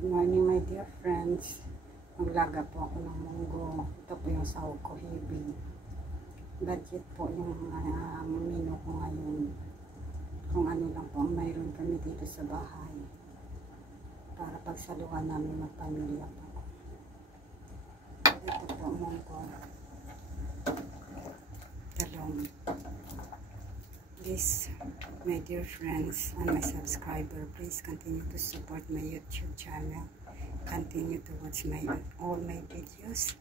Good morning my dear friends. Maglaga po ako ng munggo. Ito po yung sahog ko, heavy. Budget po yung menu ko ngayon. Kung ano lang po ang mayroon kami dito sa bahay. Para pagsaluhan namin magpamilya po. Ito po ang munggo. Talong. Please, my dear friends and my subscriber, please continue to support my YouTube channel. Continue to watch all my videos.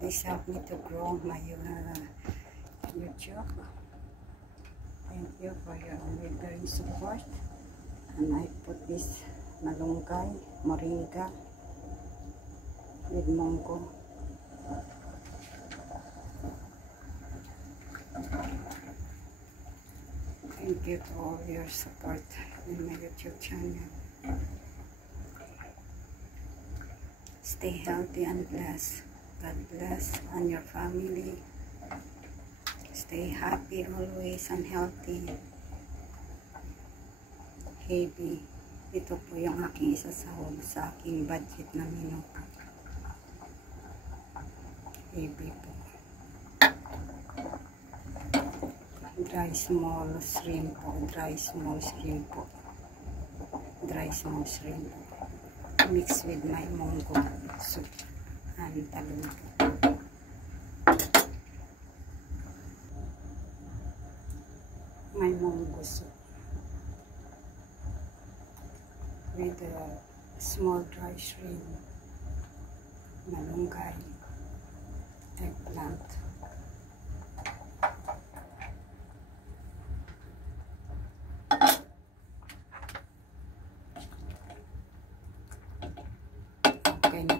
Please help me to grow my YouTube. Thank you for your unwavering support. And I put this malunggay, moringa with munggo. Thank you for all your support in my YouTube channel. Stay healthy and blessed. God bless and your family. Stay happy always and healthy. Heavy. Ito po yung aking isasahog sa aking budget na menu. Heavy po. Dry small shrimp po. Dry small shrimp po. Dry small shrimp po. Mix with my munggo soup and talong po. My munggo soup with a small dry shrimp, malunggay, eggplant. Okay na